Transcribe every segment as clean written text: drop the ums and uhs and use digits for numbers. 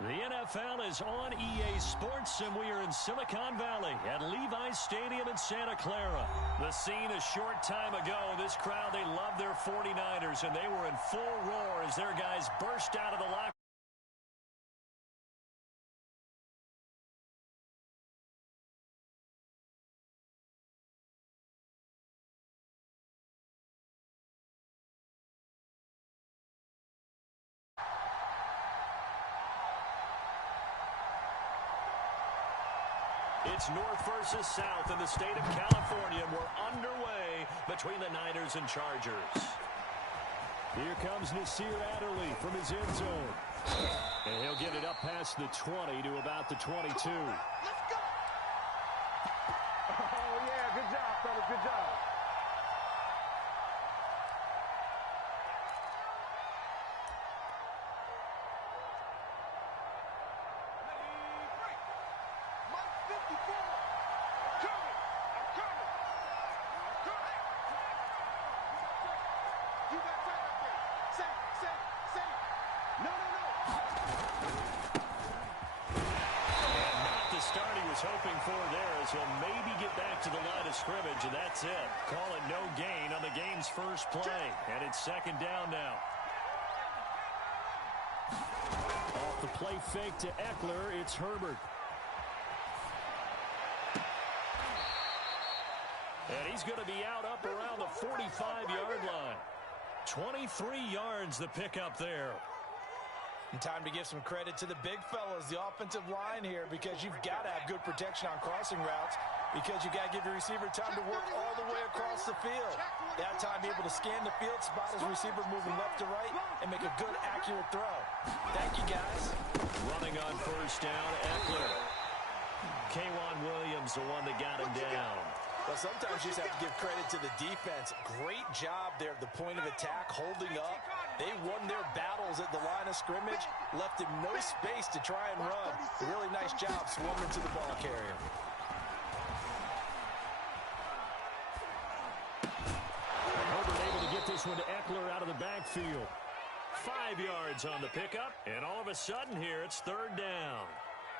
The NFL is on EA Sports, and we are in Silicon Valley at Levi's Stadium in Santa Clara. The scene a short time ago, this crowd, they love their 49ers, and they were in full roar as their guys burst out of the locker. It's North versus South in the state of California, and we're underway between the Niners and Chargers. Here comes Nasir Adderley from his end zone. And he'll get it up past the 20 to about the 22. Let's go! Oh, yeah, good job, fellas, good job. Hoping for there as he'll maybe get back to the line of scrimmage, and that's it. Call it no gain on the game's first play, and it's second down now. Off the play fake to Eckler, it's Herbert. And he's going to be out up around the 45-yard line. 23 yards the pickup there. And time to give some credit to the big fellas, the offensive line here, because you've got to have good protection on crossing routes, because you've got to give your receiver time to work all the way across the field. That time, be able to scan the field, spot his receiver moving left to right, and make a good, accurate throw. Thank you, guys. Running on first down, Eckler. K'Wan Williams, the one that got him down. Well, sometimes you just have to give credit to the defense. Great job there at the point of attack, holding up. They won their battles at the line of scrimmage, left him no space to try and run. Really nice job swarming to the ball carrier. Herbert able to get this one to Eckler out of the backfield. 5 yards on the pickup, and all of a sudden here, it's third down.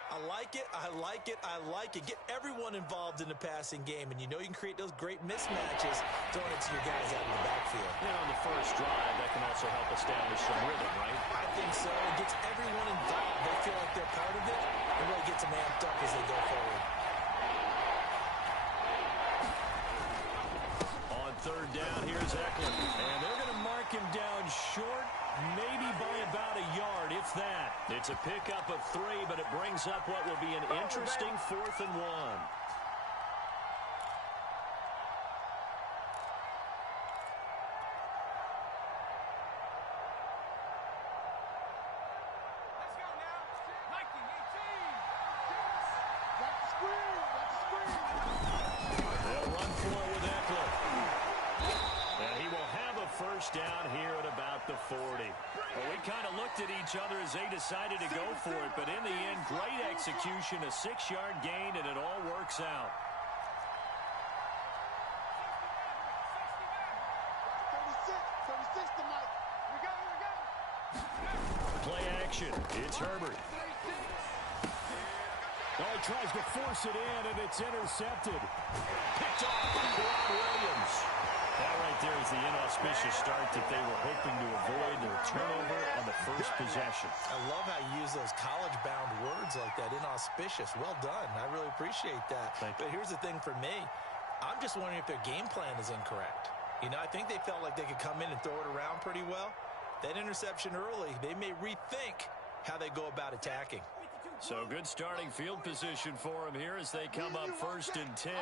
I like it, I like it, I like it. Get everyone involved in the passing game, and you know you can create those great mismatches throwing it to your guys out in the backfield. And on the first drive, that can also help establish some rhythm, right? I think so. It gets everyone involved. They feel like they're part of it, and really gets them amped up as they go forward. On third down, here's Eckler. And they're going to mark him down short, maybe by about a yard, if that. It's a pickup of 3, but it brings up what will be an interesting 4th and 1. They'll run for it with Eckler. And he will have a first down here at about the 40. Well, we kind of looked at each other as they decided to go for it, but in the end, great execution, a 6-yard gain, and it all works out. 36 to Mike. Here we go, here we go. Play action. It's Herbert. Oh, he tries to force it in, and it's intercepted. Picked off by K'Wan Williams. That right there is the inauspicious start that they were hoping to avoid, their turnover on the first possession. I love how you use those college-bound words like that, inauspicious. Well done. I really appreciate that. But here's the thing for me. I'm just wondering if their game plan is incorrect. You know, I think they felt like they could come in and throw it around pretty well. That interception early, they may rethink how they go about attacking. So good starting field position for them here as they come up 1st and 10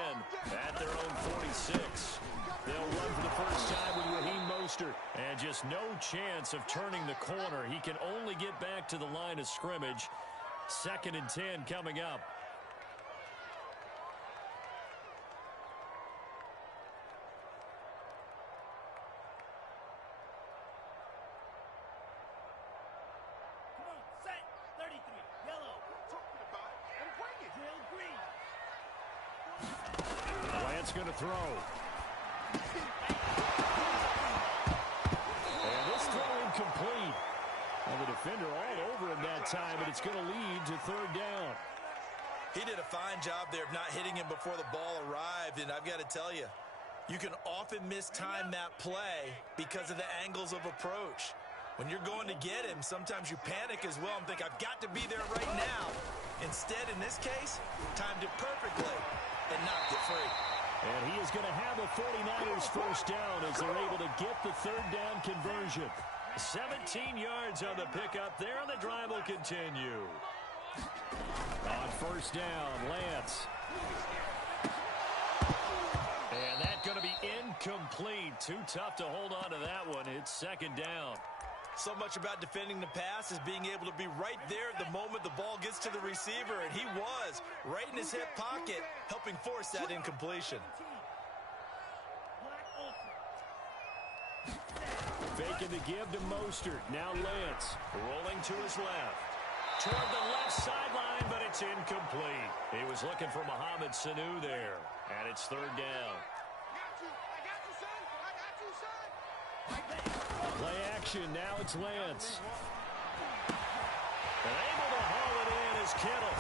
at their own 46. They'll run for the first time with Raheem Mostert. And just no chance of turning the corner. He can only get back to the line of scrimmage. 2nd and 10 coming up. Going to throw. And this throw incomplete. And the defender all over him that time, and but it's going to lead to third down. He did a fine job there of not hitting him before the ball arrived, and I've got to tell you, you can often mistime that play because of the angles of approach. When you're going to get him, sometimes you panic as well and think, I've got to be there right now. Instead, in this case, timed it perfectly and knocked it free. And he is going to have a 49ers first down as they're able to get the third down conversion. 17 yards on the pickup there, and the drive will continue. On first down, Lance. And that's going to be incomplete. Too tough to hold on to that one. It's second down. So much about defending the pass is being able to be right there at the moment the ball gets to the receiver, and he was right in his hip pocket, helping force that incompletion. Faking the give to Mostert. Now Lance. Rolling to his left. Toward the left sideline, but it's incomplete. He was looking for Mohamed Sanu there, and it's third down. Play action. Now it's Lance. And able to haul it in is Kittle.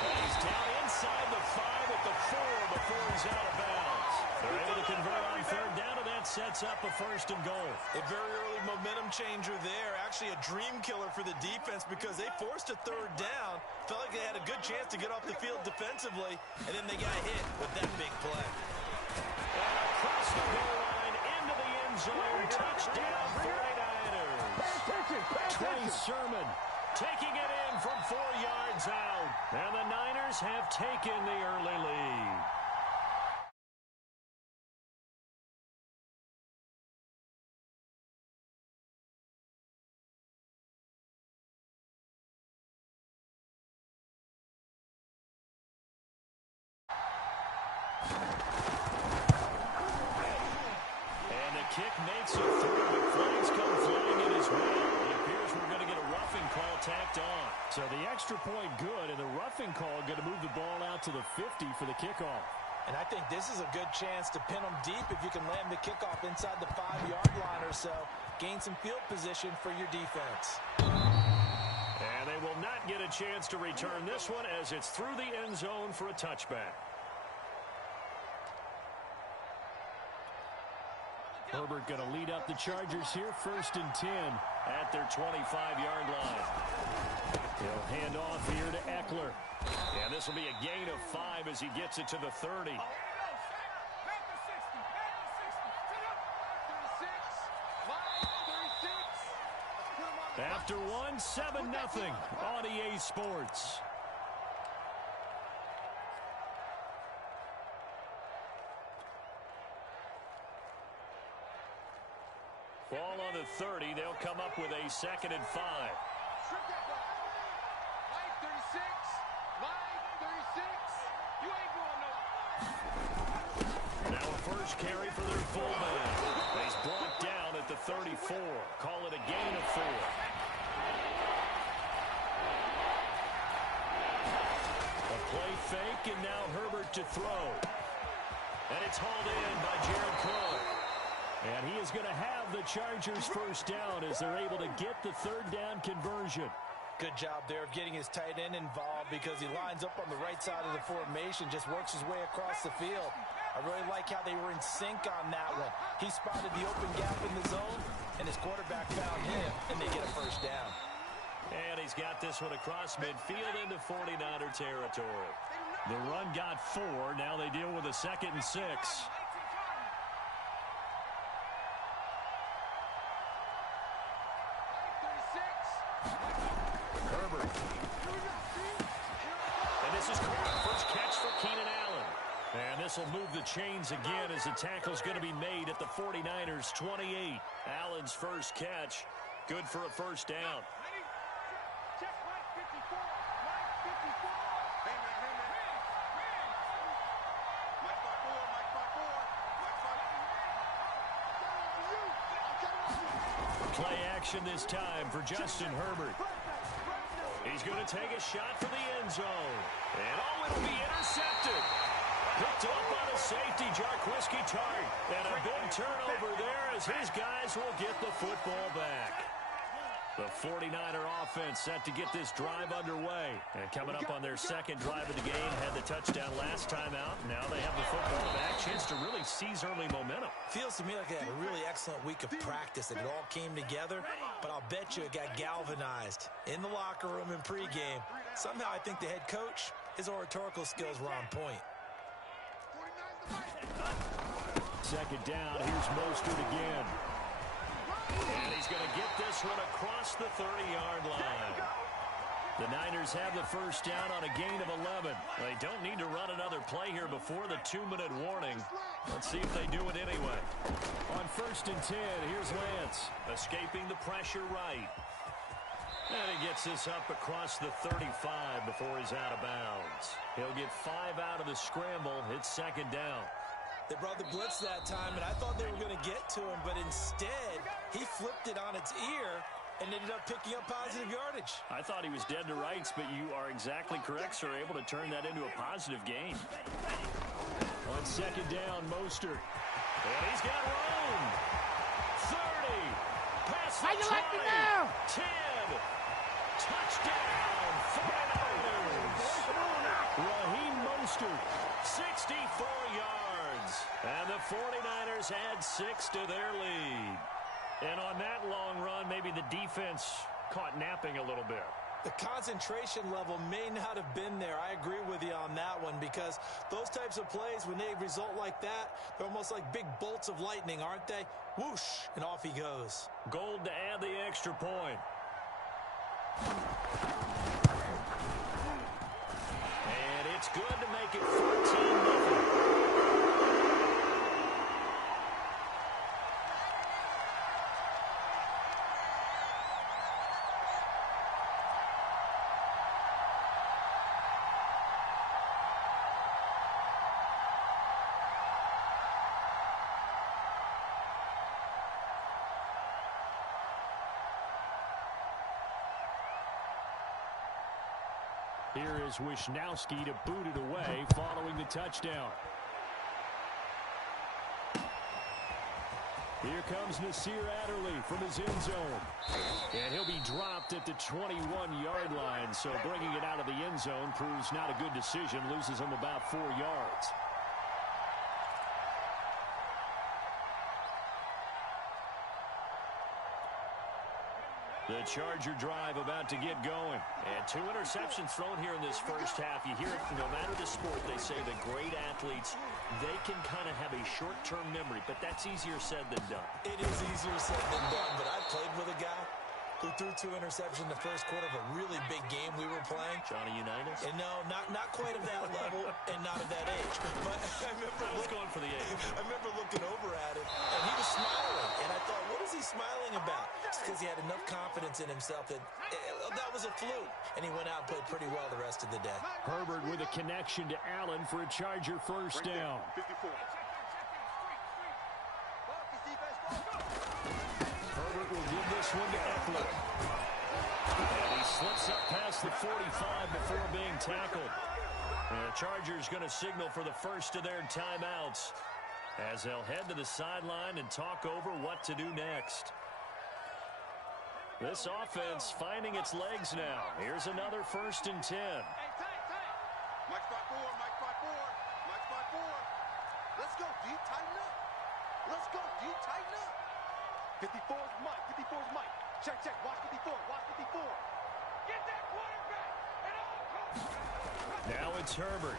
And he's down inside the 5 at the 4 before he's out of bounds. They're able to convert on third down, and that sets up a first and goal. A very early momentum changer there. Actually a dream killer for the defense because they forced a third down. Felt like they had a good chance to get off the field defensively, and then they got hit with that big play. And across the goal line into the end zone. Touchdown 49ers. Trey Sermon Taking it in from 4 yards out. And the Niners have taken the early lead. And the kick makes it through, but flags come flying in as well. It appears we're going to get a roughing call tacked on. So the extra point good, and the roughing call going to move the ball out to the 50 for the kickoff. And I think this is a good chance to pin them deep if you can land the kickoff inside the 5-yard line or so. Gain some field position for your defense. And they will not get a chance to return this one as it's through the end zone for a touchback. Herbert going to lead up the Chargers here, 1st and 10. At their 25-yard line. He'll hand off here to Eckler. And this will be a gain of 5 as he gets it to the 30. After one, 7-0 on EA Sports. Ball on the 30. They'll come up with a 2nd and 5. Now a first carry for their fullback. He's brought down at the 34. Call it a gain of 4. A play fake, and now Herbert to throw. And it's hauled in by Jared Crow. And he is going to have the Chargers first down as they're able to get the third down conversion. Good job there of getting his tight end involved because he lines up on the right side of the formation, just works his way across the field. I really like how they were in sync on that one. He spotted the open gap in the zone, and his quarterback found him, and they get a first down. And he's got this one across midfield into 49er territory. The run got 4. Now they deal with a 2nd and 6. Herbert. And this is caught. First catch for Keenan Allen. And this will move the chains again as the tackle's going to be made at the 49ers 28. Allen's first catch. Good for a first down. Play action this time for Justin Herbert. He's going to take a shot for the end zone. And oh, it'll be intercepted. Picked up on a safety, Jarquiski Tart. And a big turnover there as his guys will get the football back. The 49er offense set to get this drive underway. And coming up on their second drive of the game, had the touchdown last time out. Now they have the football back. Chance to really seize early momentum. Feels to me like they had a really excellent week of practice, and it all came together. But I'll bet you it got galvanized in the locker room in pregame. Somehow I think the head coach, his oratorical skills were on point. Second down, here's Mostert again. And he's going to get this one across the 30-yard line. The Niners have the first down on a gain of 11. They don't need to run another play here before the 2-minute warning. Let's see if they do it anyway. On first and 10, here's Lance. Escaping the pressure right. And he gets this up across the 35 before he's out of bounds. He'll get 5 out of the scramble. It's second down. They brought the blitz that time, and I thought they were going to get to him, but instead, he flipped it on its ear and ended up picking up positive yardage. I thought he was dead to rights, but you are exactly correct, sir. Able to turn that into a positive gain. On second down, Mostert. And he's got room. 30. Pass the 20. Like it now? 10. Touchdown. 49ers. Raheem Mostert. 64 yards. And the 49ers add 6 to their lead. And on that long run, maybe the defense caught napping a little bit. The concentration level may not have been there. I agree with you on that one, because those types of plays, when they result like that, they're almost like big bolts of lightning, aren't they? Whoosh, and off he goes. Gold to add the extra point. And it's good to make it 14-0. Here is Wisnowski to boot it away following the touchdown. Here comes Nasir Adderley from his end zone. And he'll be dropped at the 21-yard line, so bringing it out of the end zone proves not a good decision, loses him about 4 yards. The Charger drive about to get going. And 2 interceptions thrown here in this first half. You hear it, no matter the sport, they say the great athletes, they can kind of have a short-term memory, but that's easier said than done. It is easier said than done, but I played with a guy who threw 2 interceptions in the first quarter of a really big game we were playing. Johnny Unitas? And no, not quite of that level and not of that age. But I remember going for the age. I remember looking over at him, and he was smiling. And I thought, what is he smiling about? It's because he had enough confidence in himself that that was a fluke. And he went out and played pretty well the rest of the day. Herbert with a connection to Allen for a Charger first down. 54. Herbert will give this one to Eckler. And he slips up past the 45 before being tackled. And the Chargers going to signal for the first of their timeouts as they'll head to the sideline and talk over what to do next. This offense finding its legs now. Here's another first and 10. Mike spot 4, Mike spot 4, Mike spot 4. Let's go, D, tighten up. Let's go, D, tighten up. 54 is Mike, 54 is Mike. Check, watch 54, watch 54. Get that quarterback and all coach. Now it's Herbert.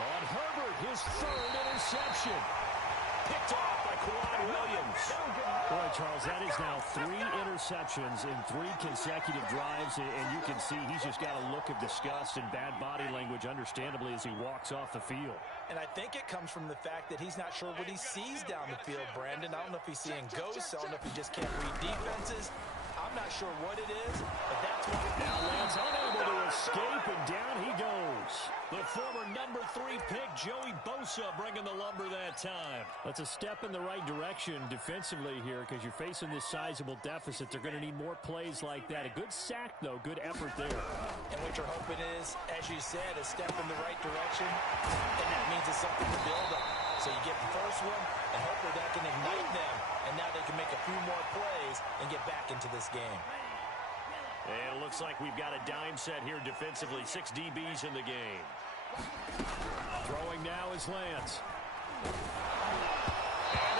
On Herbert, his 3rd interception. Picked off by Kawhi Williams. Boy, Charles, that is now 3 interceptions in 3 consecutive drives, and you can see he's just got a look of disgust and bad body language, understandably, as he walks off the field. And I think it comes from the fact that he's not sure what he sees down the field, Brandon. I don't know if he's seeing ghosts. I don't know if he just can't read defenses. I'm not sure what it is, but that's what it is. Now Lance unable to escape, and down he goes. The former number 3 pick, Joey Bosa, bringing the lumber that time. That's a step in the right direction defensively here, because you're facing this sizable deficit. They're going to need more plays like that. A good sack, though. Good effort there. And what you're hoping is, as you said, a step in the right direction, and that means it's something to build on. So you get the first one, and hopefully that can ignite them, and now they can make a few more plays and get back into this game. And it looks like we've got a dime set here defensively. 6 DBs in the game. Throwing now is Lance. And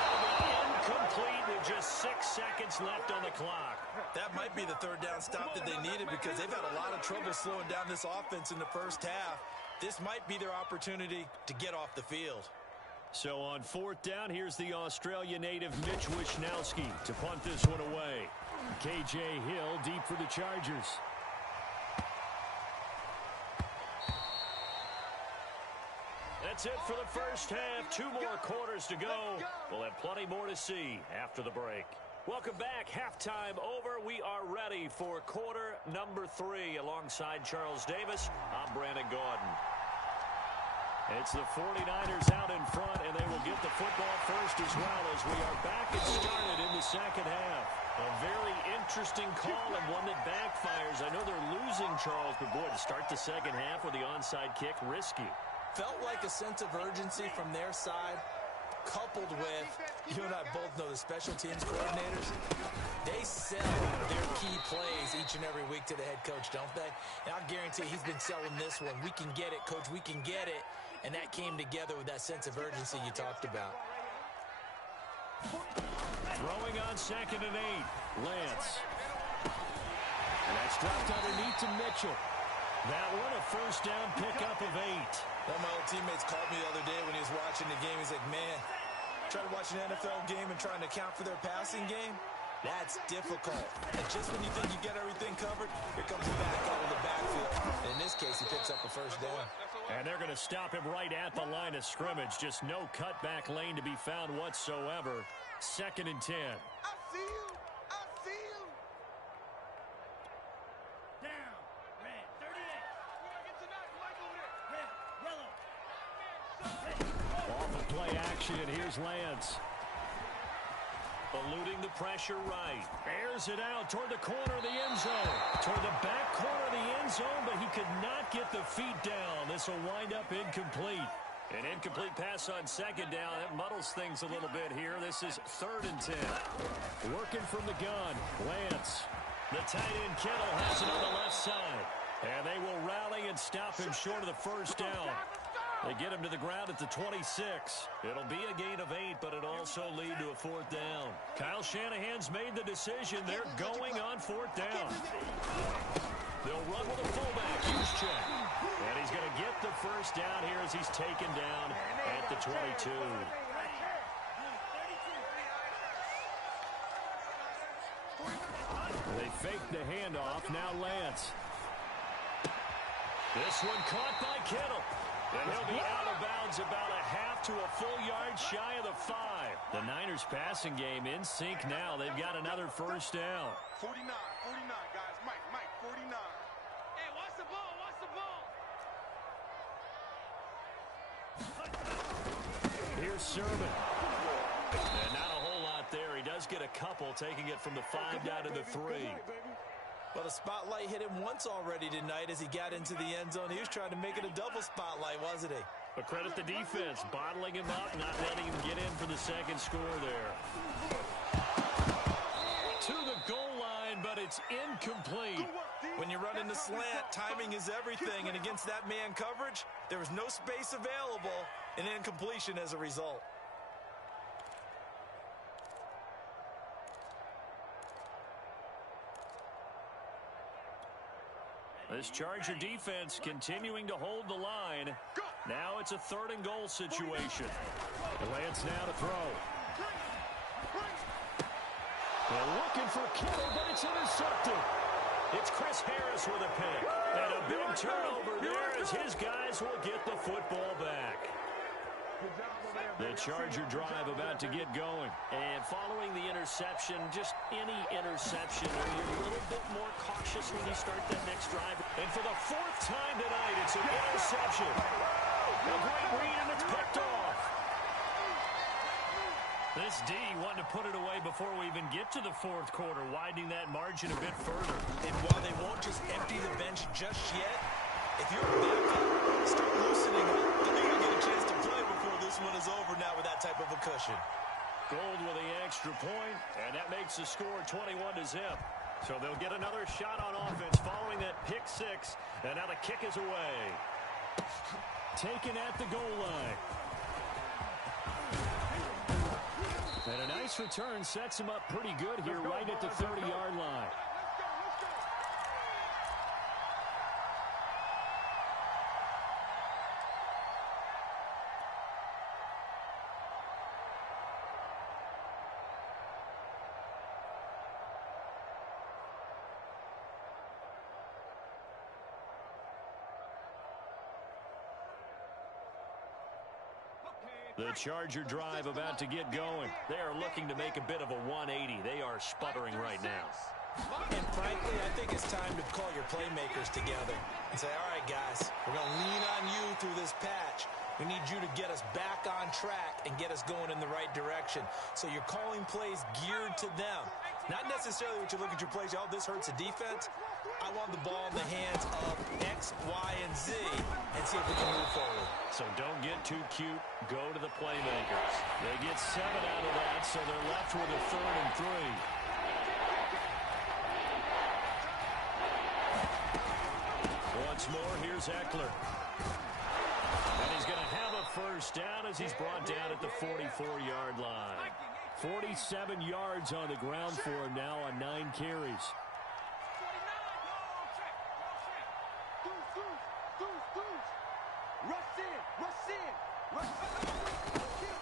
that'll be incomplete with just 6 seconds left on the clock. That might be the third down stop that they needed because they've had a lot of trouble slowing down this offense in the first half. This might be their opportunity to get off the field. So on 4th down, here's the Australia native Mitch Wishnowski to punt this one away. KJ Hill deep for the Chargers. That's it for the first half. 2 more quarters to go. We'll have plenty more to see after the break. Welcome back. Halftime over. We are ready for quarter number 3. Alongside Charles Davis, I'm Brandon Gaudin. It's the 49ers out in front, and they will get the football first as well as we are back and started in the second half. A very interesting call and one that backfires. I know they're losing, Charles, but boy, to start the second half with the onside kick, risky. Felt like a sense of urgency from their side, coupled with, you and I both know the special teams coordinators, they sell their key plays each and every week to the head coach, don't they? And I'll guarantee he's been selling this one. We can get it, coach, we can get it. And that came together with that sense of urgency you talked about. Throwing on 2nd and 8, Lance. And that's dropped underneath to Mitchell. That one a first down pickup of 8. One of my old teammates called me the other day when he was watching the game. He's like, man, trying to watch an NFL game and trying to account for their passing game, that's difficult. And just when you think you get everything covered, here comes the back out of the backfield. And in this case, he picks up a first down. And they're going to stop him right at the line of scrimmage. Just no cutback lane to be found whatsoever. 2nd and 10. I see you. I see you. Down. Red. 38. We're going to get tonight. Mike over there. Red. Yellow. Off of play action, here's Lance. Eluding the pressure right. Airs it out toward the corner of the end zone. Toward the back corner of the end zone, but he could not get the feet down. This will wind up incomplete. An incomplete pass on 2nd down. That muddles things a little bit here. This is 3rd and 10. Working from the gun, Lance. The tight end Kittle has it on the left side. And they will rally and stop him short of the first down. They get him to the ground at the 26. It'll be a gain of 8, but it also lead to a 4th down. Kyle Shanahan's made the decision. They're going on 4th down. They'll run with a fullback. Huge check. And he's going to get the first down here as he's taken down at the 22. They fake the handoff. Now Lance. This one caught by Kittle. And he'll be out of bounds about a half to a full yard shy of the 5. The Niners passing game in sync now. They've got another first down. 49, guys. Mike, 49. Hey, watch the ball. Watch the ball. Here's Sermon. And not a whole lot there. He does get a couple, taking it from the 5 down to the 3. Well, the spotlight hit him once already tonight as he got into the end zone. He was trying to make it a double spotlight, wasn't he? But credit the defense, bottling him up, not letting him get in for the second score there. To the goal line, but it's incomplete. When you run in the slant, timing is everything. And against that man coverage, there was no space available, and incompletion as a result. This Charger defense continuing to hold the line. Now it's a 3rd and goal situation. Lance now to throw. They're looking for Kittle, but it's intercepted. It's Chris Harris with a pick. And a big turnover there as his guys will get the football back. The Charger drive about to get going. And following the interception, just any interception, you're a little bit more cautious when you start that next drive. And for the 4th time tonight, it's an interception. A great read, and it's picked off. This D wanting to put it away before we even get to the 4th quarter, widening that margin a bit further. And while they won't just empty the bench just yet, if you're a backup, start loosening up. They're going to get a chance to play before this one is over now possession. Gold with the extra point, and that makes the score 21-0. So they'll get another shot on offense following that pick six, and now the kick is away. Taken at the goal line. And a nice return sets him up pretty good here right at the 30-yard line. The Charger drive about to get going. They are looking to make a bit of a 180. They are sputtering right now. And frankly, I think it's time to call your playmakers together and say, all right, guys, we're going to lean on you through this patch. We need you to get us back on track and get us going in the right direction. So you're calling plays geared to them. Not necessarily what you look at your plays, oh, this hurts the defense. I want the ball in the hands of X, Y, and Z and see if we can move forward. So don't get too cute. Go to the playmakers. They get 7 out of that, so they're left with a 3rd and 3. Once more, here's Eckler. And he's going to have a first down as he's brought down at the 44-yard line. 47 yards on the ground for him now on 9 carries.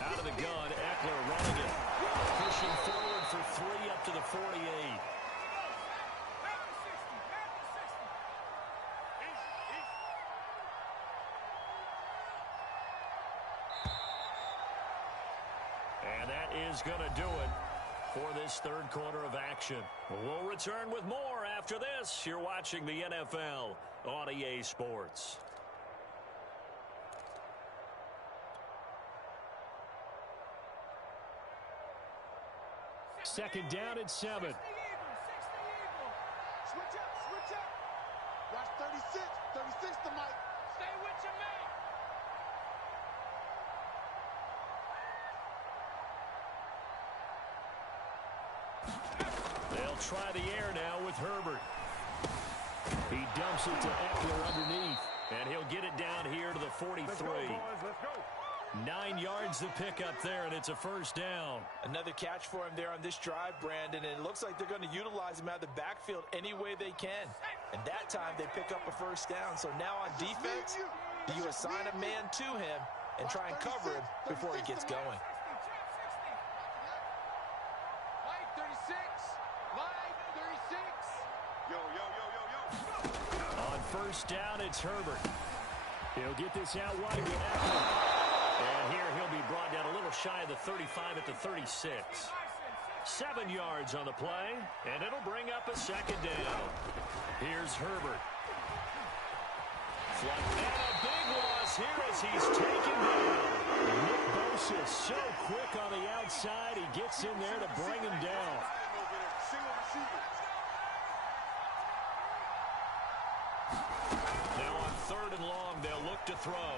Out of the gun, Eckler running it. Pushing forward for 3 up to the 48. And that is going to do it for this 3rd quarter of action. We'll return with more after this. You're watching the NFL on EA Sports. Second down and 7. Switch up, switch up. Watch 36. 36 to Mike. Stay with your man. They'll try the air now with Herbert. He dumps it to Eckler underneath, and he'll get it down here to the 43. Let's go, boys. Let's go. 9 yards to pick up there, and it's a first down. Another catch for him there on this drive, Brandon, and it looks like they're going to utilize him out of the backfield any way they can. And that time they pick up a first down. So now on defense, do you assign a man to him and try and cover him before he gets going? Mike 36. Mike 36. Yo, yo, yo, yo, yo. On first down, it's Herbert. He'll get this out wide to Eckler. And here he'll be brought down a little shy of the 35 at the 36. 7 yards on the play, and it'll bring up a second down. Here's Herbert. And a big loss here as he's taken down. Nick Bosa so quick on the outside. He gets in there to bring him down. Now on 3rd and long, they'll look to throw.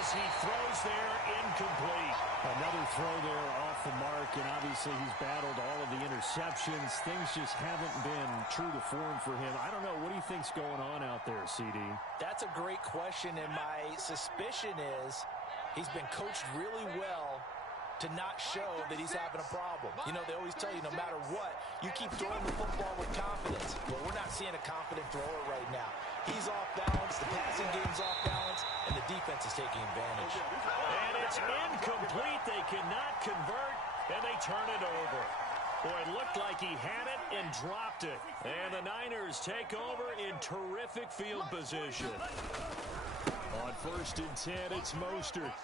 As he throws there, incomplete. Another throw there off the mark, and obviously he's battled all of the interceptions. Things just haven't been true to form for him. I don't know. What do you think's going on out there, CD? That's a great question, and my suspicion is he's been coached really well to not show that he's having a problem. You know, they always tell you no matter what, you keep throwing the football with confidence. Well, we're not seeing a confident thrower right now. He's off balance, the passing game's off balance, and the defense is taking advantage. And it's incomplete. They cannot convert, and they turn it over. Boy, it looked like he had it and dropped it. And the Niners take over in terrific field position. On 1st and 10, it's Mostert.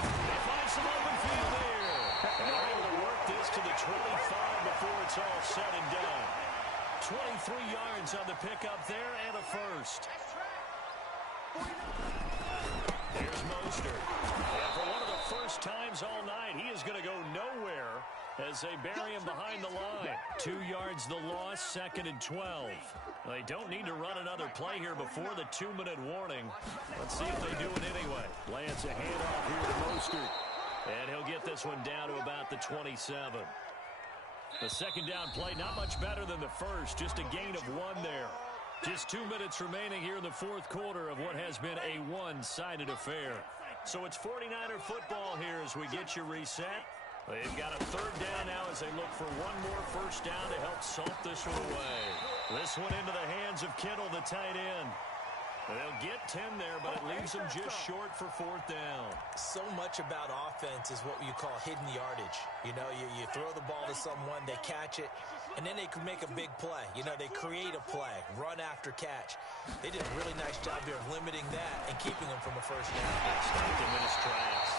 They find some open field there. And they're able to work this to the 25 before it's all said and done. 23 yards on the pickup there and a first. Here's Mostert. And for one of the first times all night, he is going to go nowhere as they bury him behind the line. 2 yards the loss, 2nd and 12. They don't need to run another play here before the 2-minute warning. Let's see if they do it anyway. Laying It's a handoff here to Mostert. And he'll get this one down to about the 27. The second down play, not much better than the first. Just a gain of 1 there. Just 2 minutes remaining here in the fourth quarter of what has been a one-sided affair. So it's 49er football here as we get you reset. They've got a third down now as they look for one more first down to help salt this one away. This one into the hands of Kittle, the tight end. They'll get 10 there, but it leaves them just short for fourth down. So much about offense is what you call hidden yardage. You know, you throw the ball to someone, they catch it, and then they can make a big play. You know, they create a play, run after catch. They did a really nice job here of limiting that and keeping them from a first down. Stopped him in his tracks.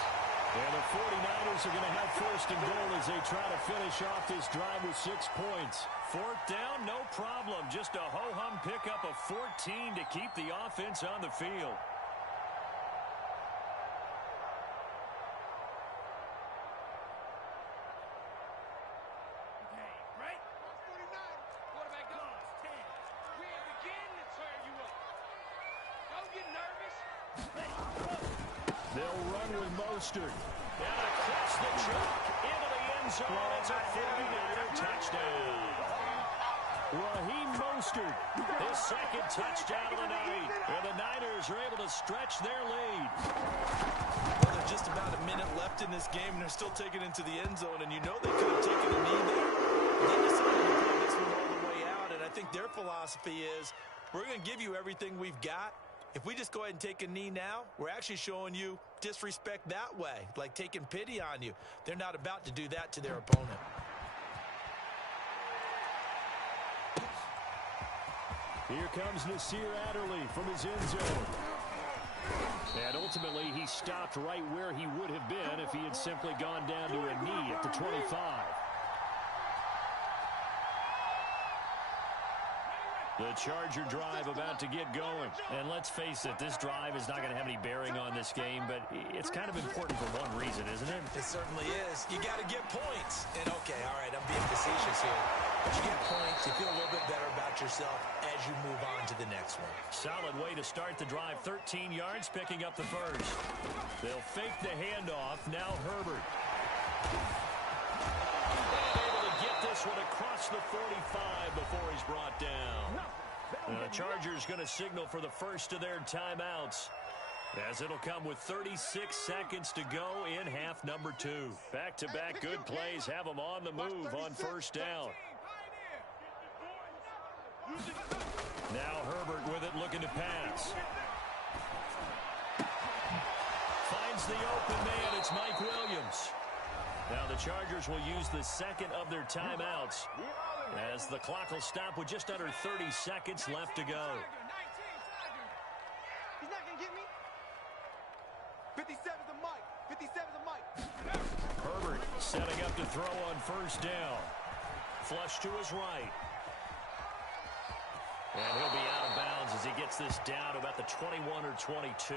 And the 49ers are going to have first and goal as they try to finish off this drive with 6 points. Fourth down, no problem. Just a ho-hum pickup of 14 to keep the offense on the field. Okay, right? 49. Quarterback goes. 10. We have begin to tear you up. Don't get nervous. Let's go. They'll run with Mostert. And across the chalk into the end zone. It's a 49er touchdown. Raheem Mostert, his second touchdown of the night. And the Niners are able to stretch their lead. Well, there's just about a minute left in this game, and they're still taking it into the end zone. And you know they could have taken a knee there. They decided to play this one all the way out. And I think their philosophy is, we're going to give you everything we've got. If we just go ahead and take a knee now, we're actually showing you disrespect that way, like taking pity on you. They're not about to do that to their opponent. Here comes Nasir Adderley from his end zone. And ultimately, he stopped right where he would have been if he had simply gone down to a knee at the 25. The Charger drive about to get going. And let's face it, this drive is not going to have any bearing on this game, but it's kind of important for one reason, isn't it? It certainly is. You got to get points. And okay, all right, I'm being facetious here. But you get points, you feel a little bit better about yourself as you move on to the next one. Solid way to start the drive. 13 yards, picking up the first. They'll fake the handoff. Now Herbert. This one across the 45 before he's brought down. The Chargers going to signal for the first of their timeouts, as it'll come with 36 seconds to go in half number 2. Back-to-back good plays have them on the move on first down. Now Herbert with it, looking to pass. Finds the open man. It's Mike Williams. Now the Chargers will use the second of their timeouts as the clock will stop with just under 30 seconds left to go. He's not going to get me. 57's the mic. 57's the mic. Herbert setting up to throw on first down. Flush to his right. And he'll be out of bounds as he gets this down to about the 21 or 22.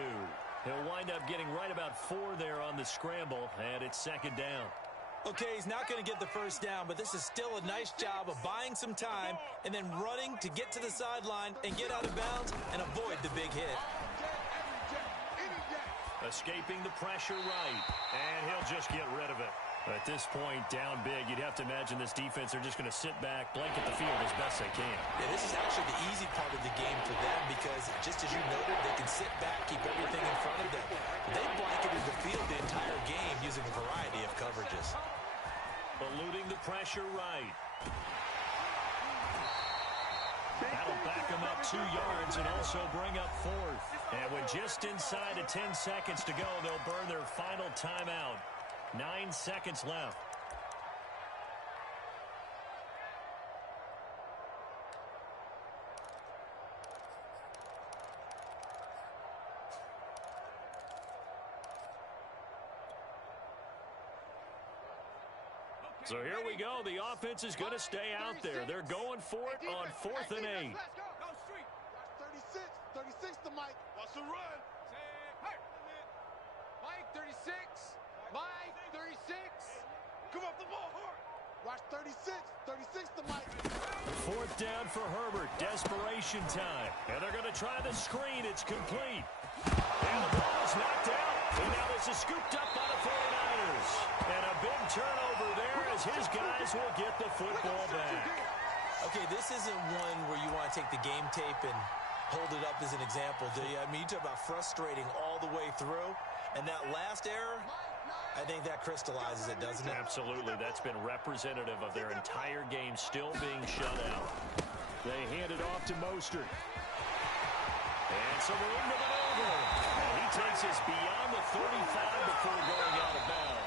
He'll wind up getting right about 4 there on the scramble, and it's second down. Okay, he's not going to get the first down, but this is still a nice job of buying some time and then running to get to the sideline and get out of bounds and avoid the big hit. Escaping the pressure right, and he'll just get rid of it. At this point, down big, you'd have to imagine this defense are just going to sit back, blanket the field as best they can. Yeah, this is actually the easy part of the game for them because, just as you noted, they can sit back, keep everything in front of them. They blanketed the field the entire game using a variety of coverages. Eluding the pressure right. That'll back them up 2 yards and also bring up fourth. And with just inside of 10 seconds to go, they'll burn their final timeout. 9 seconds left. So here we go. The offense is going to stay out there. They're going for it on 4th and 8. Let's go. Go street. 36. 36 to Mike. What's the run? Mike, 36. Mike, 36. Come off the ball hard. Watch 36. 36 to Mike. 4th down for Herbert. Desperation time. And they're going to try the screen. It's complete. And the ball is knocked out. And as his guys will get the football back. Okay, this isn't one where you want to take the game tape and hold it up as an example, do you? I mean, you talk about frustrating all the way through, and that last error, I think that crystallizes it, doesn't it? Absolutely. That's been representative of their entire game still being shut out. They hand it off to Mostert. And some room to maneuver. And he takes us beyond the 35 before going out of bounds.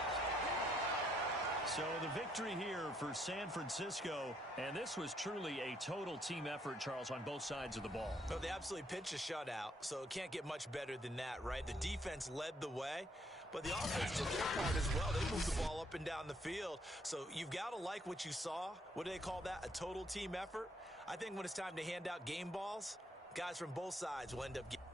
So the victory here for San Francisco, and this was truly a total team effort, Charles, on both sides of the ball. Well, they absolutely pitched a shutout, so it can't get much better than that, right? The defense led the way, but the offense did their part as well. They moved the ball up and down the field, so you've got to like what you saw. What do they call that? A total team effort? I think when it's time to hand out game balls, guys from both sides will end up getting.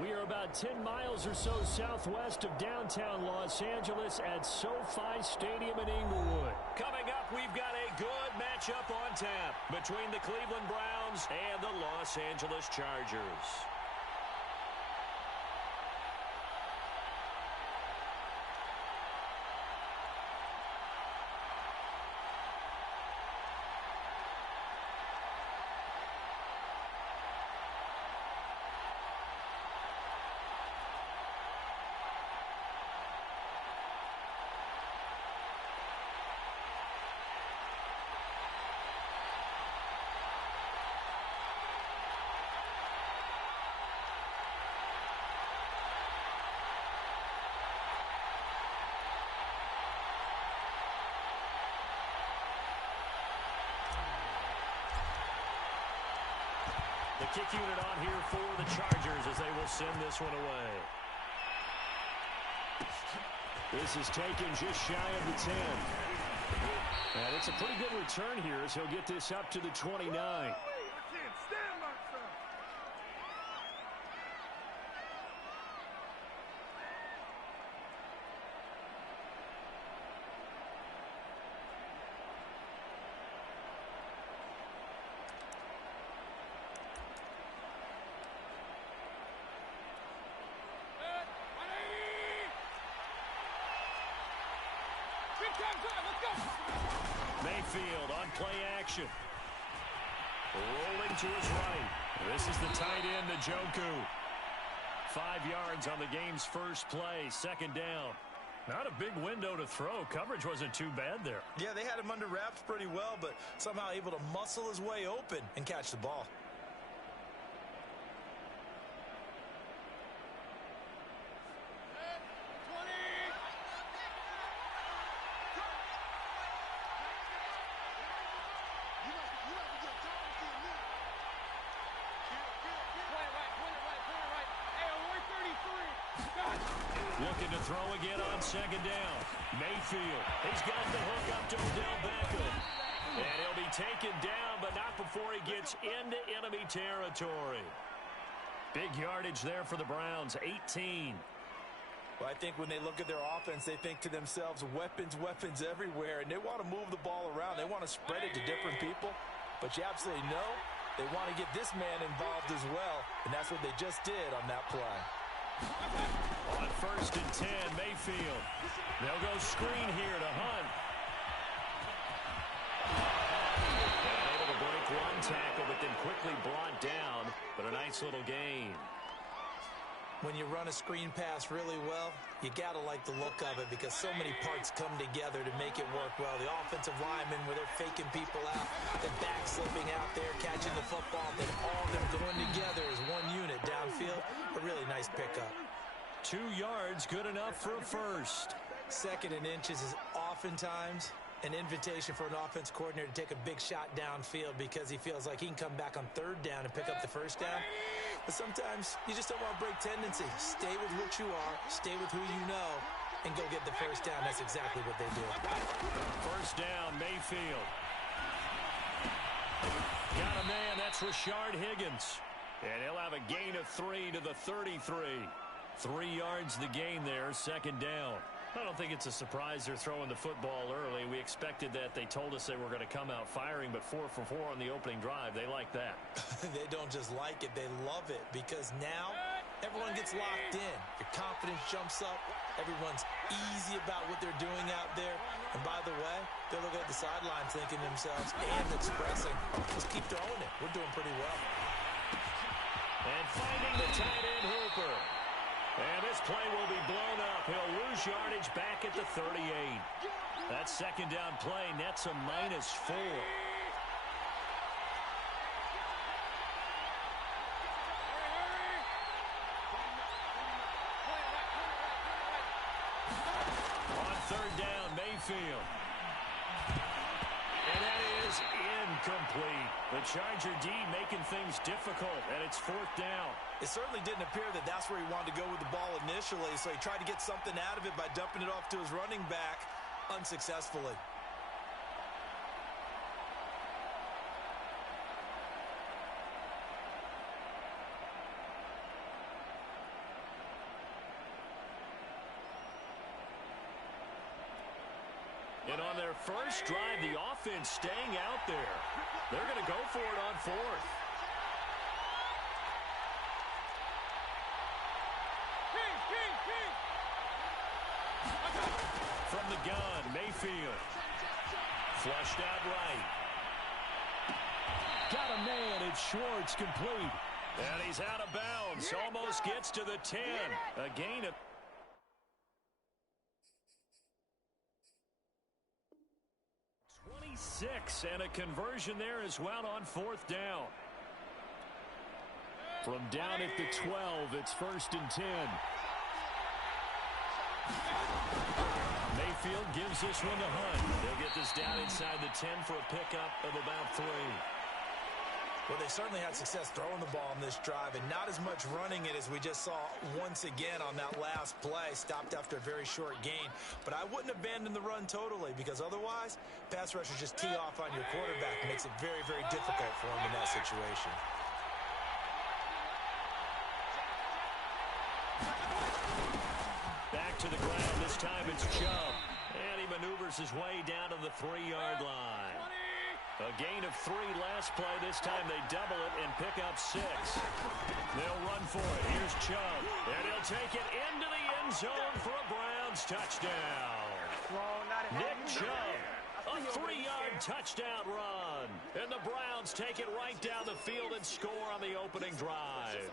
We are about 10 miles or so southwest of downtown Los Angeles at SoFi Stadium in Inglewood. Coming up, we've got a good matchup on tap between the Cleveland Browns and the Los Angeles Chargers. The kick unit on here for the Chargers as they will send this one away. This is taken just shy of the 10. And it's a pretty good return here as he'll get this up to the 29. Mayfield on play action. Rolling to his right. This is the tight end, Njoku. 5 yards on the game's first play. Second down. Not a big window to throw. Coverage wasn't too bad there. Yeah, they had him under wraps pretty well, but somehow able to muscle his way open and catch the ball. Looking to throw again on second down. Mayfield. He's got the hook up to Odell Beckham. And he'll be taken down, but not before he gets into enemy territory. Big yardage there for the Browns, 18. Well, I think when they look at their offense, they think to themselves, weapons, weapons everywhere, and they want to move the ball around. They want to spread it to different people, but you absolutely know they want to get this man involved as well, and that's what they just did on that play. On first and 10, Mayfield. They'll go screen here to Hunt. Able to break one tackle, but then quickly brought down. But a nice little gain. When you run a screen pass really well, you got to like the look of it because so many parts come together to make it work well. The offensive linemen, where they're faking people out, the back slipping out there, catching the football, then all of them going together as one unit downfield. A really nice pickup. 2 yards, good enough for a first. Second and inches is oftentimes an invitation for an offense coordinator to take a big shot downfield because he feels like he can come back on third down and pick up the first down. But sometimes you just don't want to break tendency. Stay with what you are, stay with who you know, and go get the first down. That's exactly what they do. First down, Mayfield. Got a man, that's Rashard Higgins. And he'll have a gain of 3 to the 33. 3 yards the gain there, second down. I don't think it's a surprise they're throwing the football early. We expected that. They told us they were going to come out firing, but 4 for 4 on the opening drive. They like that. They don't just like it, they love it, because now everyone gets locked in. Your confidence jumps up. Everyone's easy about what they're doing out there. And by the way, they're looking at the sidelines thinking to themselves and expressing, let's keep throwing it. We're doing pretty well. And finding the tight end Hooper. And this play will be blown up. He'll lose yardage back at the 38. That second down play nets a -4. On third down, Mayfield. And that is incomplete. The Charger D making things difficult, and it's fourth down. It certainly didn't appear that that's where he wanted to go with the ball initially, so he tried to get something out of it by dumping it off to his running back unsuccessfully. And on their first drive, the offense staying out there. They're going to go for it on fourth. From the gun, Mayfield. Flushed out right. Got a man, it's Schwartz, complete. And he's out of bounds. Almost gets to the 10. A gain of 26, and a conversion there as well on fourth down. From down at the 12, it's first and 10. Mayfield gives this one to Hunt. They'll get this down inside the 10 for a pickup of about 3. Well, they certainly had success throwing the ball on this drive, and not as much running it as we just saw once again on that last play. Stopped after a very short gain. But I wouldn't abandon the run totally, because otherwise, pass rushers just tee off on your quarterback. It makes it very, very difficult for him in that situation. Back to the ground. This time it's Chubb. And he maneuvers his way down to the 3-yard line. A gain of 3 last play. This time they double it and pick up 6. They'll run for it. Here's Chubb. And he'll take it into the end zone for a Browns touchdown. Nick Chubb, a 3-yard touchdown run. And the Browns take it right down the field and score on the opening drive.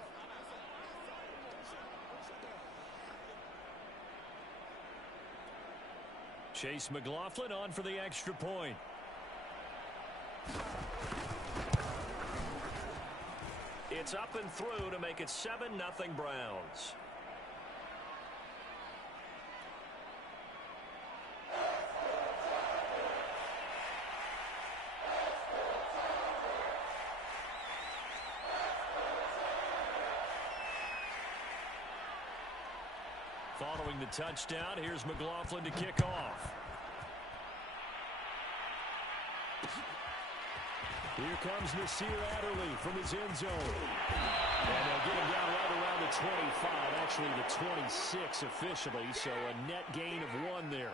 Chase McLaughlin on for the extra point. It's up and through to make it 7-0 Browns. Following the touchdown, here's McLaughlin to kick off. Here comes Nasir Adderley from his end zone. And they'll get him down right around the 25, actually the 26 officially, so a net gain of 1 there.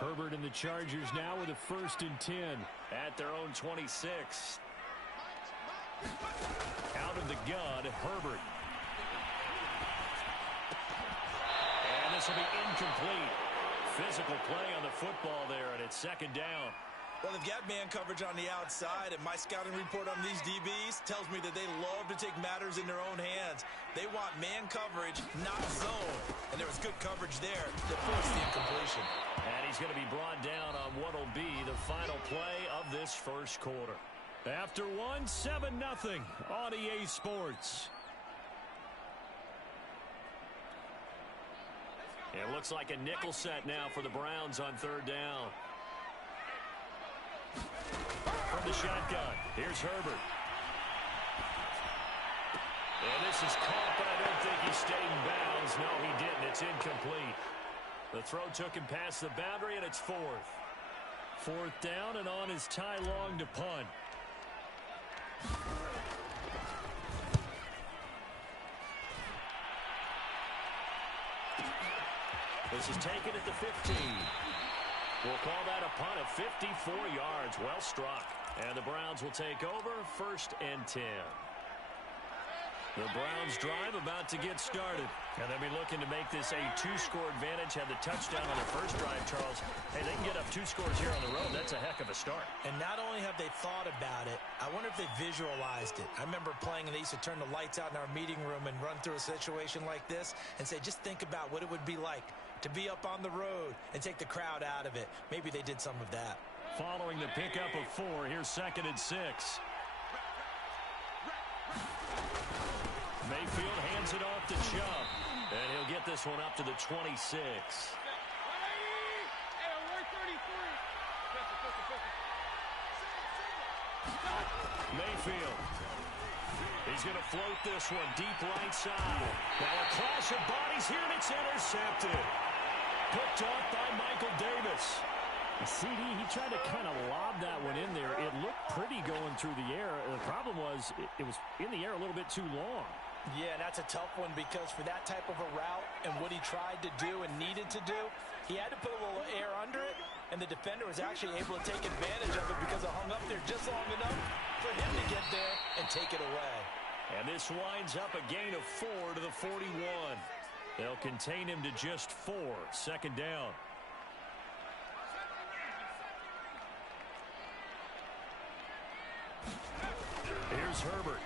Herbert and the Chargers now with a 1st and 10 at their own 26. Out of the gun, Herbert. And this will be incomplete. Physical play on the football there, and it's 2nd down. Well, they've got man coverage on the outside, and my scouting report on these DBs tells me that they love to take matters in their own hands. They want man coverage, not zone. And there was good coverage there that forced the incompletion. And he's going to be brought down on what will be the final play of this 1st quarter. After 1, 7-0 on EA Sports. It looks like a nickel set now for the Browns on 3rd down. From the shotgun, here's Herbert. And this is caught, but I don't think he stayed in bounds. No, he didn't. It's incomplete. The throw took him past the boundary, and it's 4th. 4th down, and on is Ty Long to punt. This is taken at the 15. We'll call that a punt of 54 yards. Well struck. And the Browns will take over 1st and 10. The Browns drive about to get started. And they'll be looking to make this a 2-score advantage. Had the touchdown on their 1st drive, Charles. Hey, they can get up 2 scores here on the road. That's a heck of a start. And not only have they thought about it, I wonder if they visualized it. I remember playing, and they used to turn the lights out in our meeting room and run through a situation like this and say, just think about what it would be like to be up on the road and take the crowd out of it. Maybe they did some of that. Following the pickup of 4, here's 2nd and 6. Mayfield hands it off to Chubb, and he'll get this one up to the 26. Mayfield. He's going to float this one deep right side. Now a clash of bodies here, and it's intercepted. Picked off by Michael Davis. CD, he tried to kind of lob that one in there. It looked pretty going through the air. The problem was it was in the air a little bit too long. Yeah, and that's a tough one because for that type of a route and what he tried to do and needed to do, he had to put a little air under it, and the defender was actually able to take advantage of it because it hung up there just long enough for him to get there and take it away. And this winds up a gain of 4 to the 41. They'll contain him to just 4. 2nd down. Here's Herbert.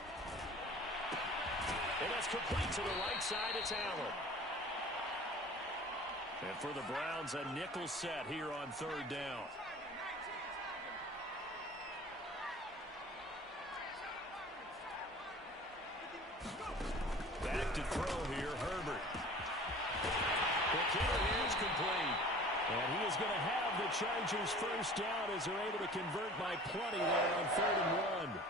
And that's complete to the right side. It's Allen. And for the Browns, a nickel set here on 3rd down. Back to throw here, Herbert. The kick is complete. And he is going to have the Chargers 1st down as they're able to convert by plenty there on 3rd and 1.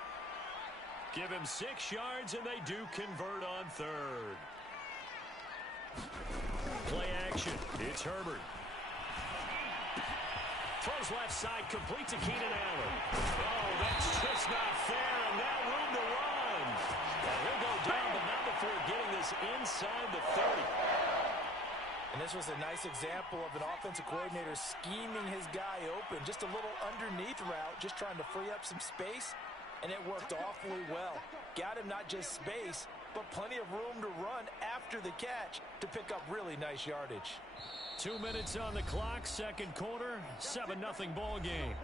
Give him 6 yards, and they do convert on 3rd. Play action. It's Herbert. Throws left side, complete to Keenan Allen. Oh, that's just not fair, and now room to run. And he'll go down, but not before getting this inside the 30. And this was a nice example of an offensive coordinator scheming his guy open. Just a little underneath route, just trying to free up some space, and it worked awfully well. Got him not just space, but plenty of room to run after the catch to pick up really nice yardage. 2 minutes on the clock, second quarter, 7-0 ball game.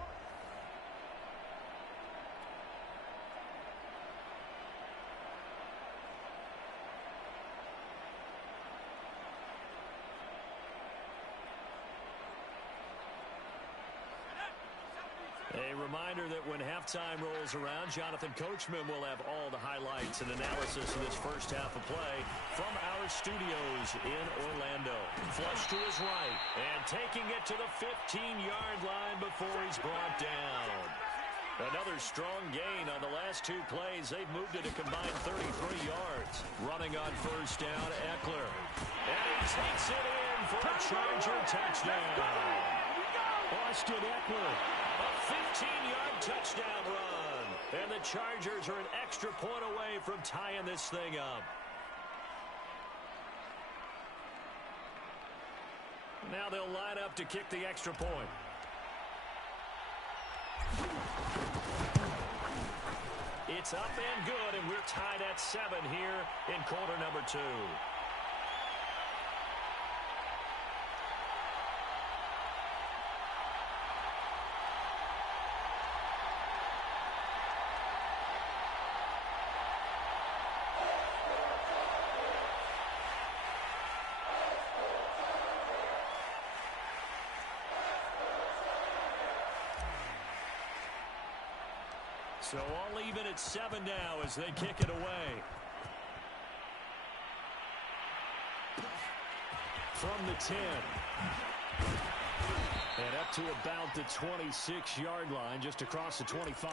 A reminder that when halftime rolls around, Jonathan Coachman will have all the highlights and analysis of this first half of play from our studios in Orlando. Flush to his right and taking it to the 15-yard line before he's brought down. Another strong gain on the last two plays. They've moved it a combined 33 yards. Running on first down, Eckler. And he takes it in for a Charger touchdown. Austin Eckler, a 15-yard touchdown run. And the Chargers are an extra point away from tying this thing up. Now they'll line up to kick the extra point. It's up and good, and we're tied at 7 here in quarter number 2. So all even at 7 now as they kick it away. From the 10. And up to about the 26-yard line, just across the 25.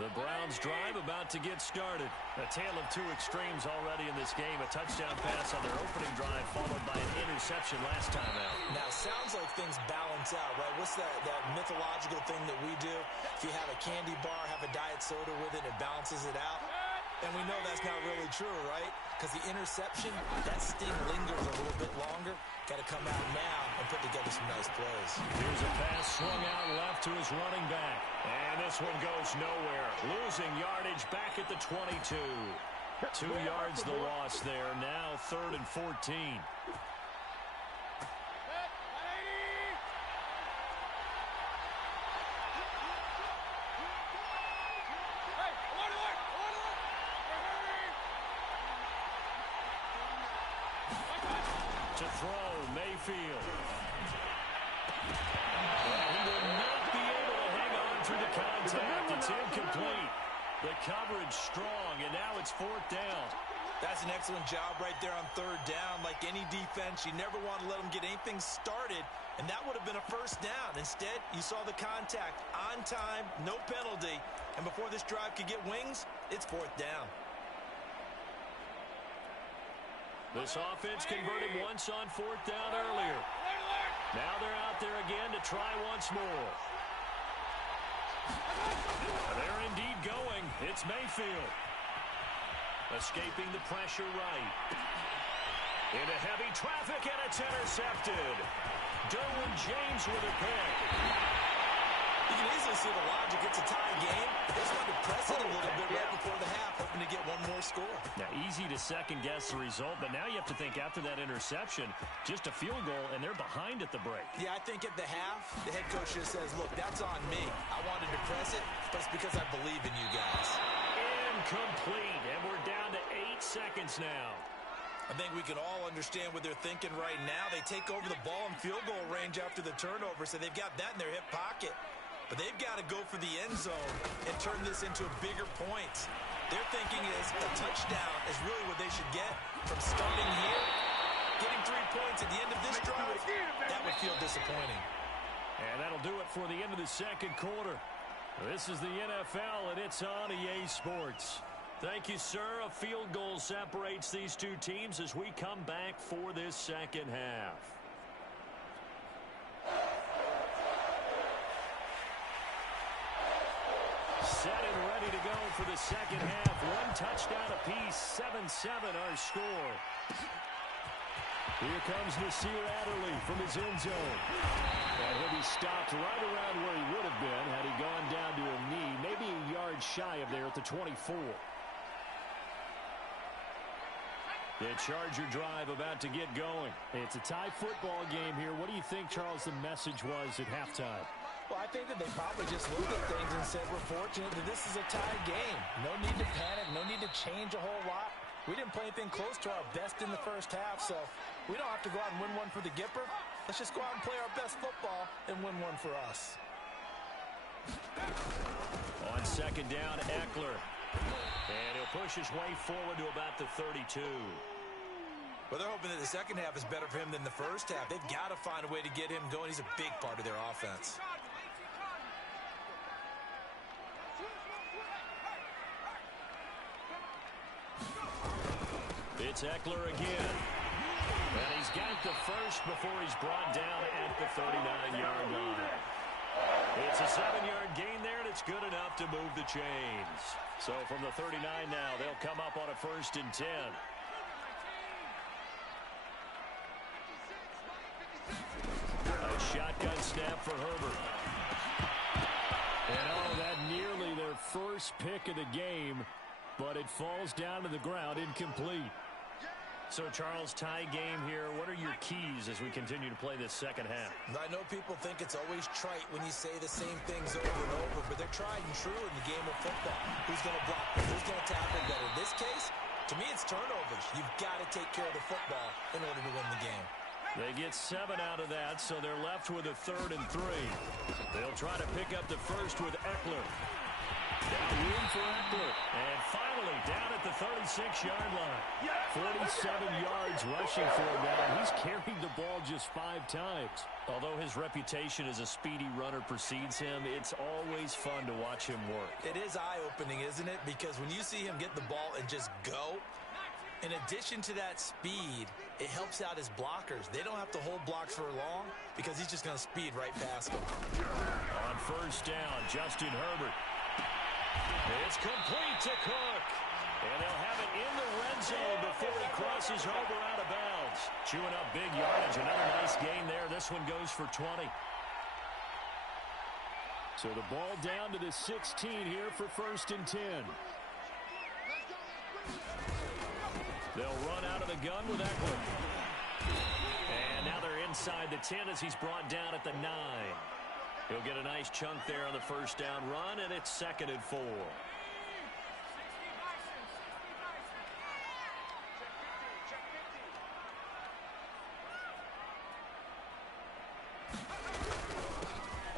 The Browns drive about to get started. A tale of two extremes already in this game. A touchdown pass on their opening drive followed by an interception last time out. Now, sounds like things balance out, right? What's that mythological thing that we do? If you have a candy bar, have a diet soda with it, it balances it out. And we know that's not really true, right? Because the interception, that sting lingers a little bit longer. Got to come out now and put together some nice plays. Here's a pass swung out left to his running back. And this one goes nowhere. Losing yardage back at the 22. 2 yards the loss there. Now 3rd and 14. To throw, Mayfield. And he will not be able to hang on through the contact. It's incomplete. The coverage strong, and now it's 4th down. That's an excellent job right there on 3rd down. Like any defense, you never want to let them get anything started, and that would have been a 1st down. Instead, you saw the contact on time, no penalty, and before this drive could get wings, it's 4th down. This offense converted once on 4th down earlier. Now they're out there again to try once more. They're indeed going. It's Mayfield. Escaping the pressure right. Into heavy traffic, and it's intercepted. Derwin James with a pick. You can easily see the logic. It's a tie game. They just wanted to press it a little bit right before the half, hoping to get one more score. Now, easy to second-guess the result, but now you have to think after that interception, just a field goal, and they're behind at the break. Yeah, I think at the half, the head coach just says, look, that's on me. I wanted to press it, but it's because I believe in you guys. Incomplete, and we're down to 8 seconds now. I think we can all understand what they're thinking right now. They take over the ball in field goal range after the turnover, so they've got that in their hip pocket. But they've got to go for the end zone and turn this into a bigger point. Their thinking is a touchdown is really what they should get from starting here. Getting 3 points at the end of this drive, that would feel disappointing. And that'll do it for the end of the second quarter. This is the NFL, and it's on EA Sports. Thank you, sir. A field goal separates these two teams as we come back for this second half. set and ready to go for the second half. One touchdown apiece, 7-7 our score. Here comes Nasir Adderley from his end zone. And he'll be stopped right around where he would have been had he gone down to a knee, maybe a yard shy of there at the 24. The Charger drive about to get going. It's a tie football game here. What do you think, Charles, the message was at halftime? Well, I think that they probably just looked at things and said, we're fortunate that this is a tied game. No need to panic, no need to change a whole lot. We didn't play anything close to our best in the first half, so we don't have to go out and win one for the Gipper. Let's just go out and play our best football and win one for us. On second down, Eckler. And he'll push his way forward to about the 32. Well, they're hoping that the second half is better for him than the first half. They've got to find a way to get him going. He's a big part of their offense. It's Eckler again. And he's got the first before he's brought down at the 39-yard line. It's a 7-yard gain there, and it's good enough to move the chains. So from the 39 now, they'll come up on a 1st and 10. A shotgun snap for Herbert. And oh, that nearly their first pick of the game, but it falls down to the ground incomplete. So, Charles, tie game here. What are your keys as we continue to play this second half? I know people think it's always trite when you say the same things over and over, but they're tried and true in the game of football. Who's going to block better? Who's going to tackle better? In this case, to me, it's turnovers. You've got to take care of the football in order to win the game. They get 7 out of that, so they're left with a 3rd and 3. They'll try to pick up the first with Eckler. Down room for Eckler. And finally, down at the 36-yard line. 47 yards rushing for him now. He's carried the ball just 5 times. Although his reputation as a speedy runner precedes him, it's always fun to watch him work. It is eye-opening, isn't it? Because when you see him get the ball and just go, in addition to that speed, it helps out his blockers. They don't have to hold blocks for long because he's just going to speed right past them. On 1st down, Justin Herbert. It's complete to Cook. And they'll have it in the red zone before he crosses over out of bounds. Chewing up big yardage. Another nice gain there. This one goes for 20. So the ball down to the 16 here for 1st and 10. They'll run out of the gun with Eckler. And now they're inside the 10 as he's brought down at the 9. He'll get a nice chunk there on the 1st down run, and it's 2nd and 4.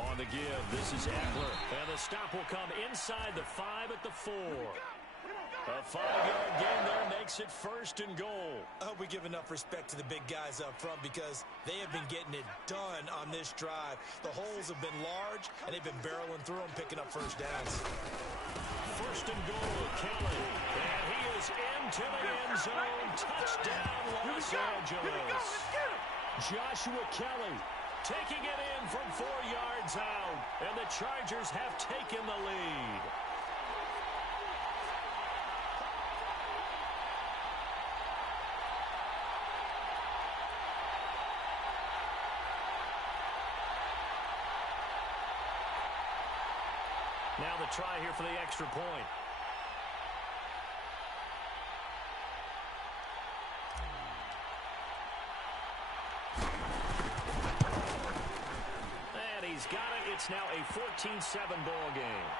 On the give, this is Eckler. And the stop will come inside the 5 at the 4. A 5-yard gain there makes it 1st and goal. I hope we give enough respect to the big guys up front because they have been getting it done on this drive. The holes have been large, and they've been barreling through them, picking up 1st downs. 1st and goal, Kelly. And he is into the end zone. Touchdown, Los Angeles. Joshua Kelly taking it in from 4 yards out. And the Chargers have taken the lead. Now the try here for the extra point. And he's got it. It's now a 14-7 ball game.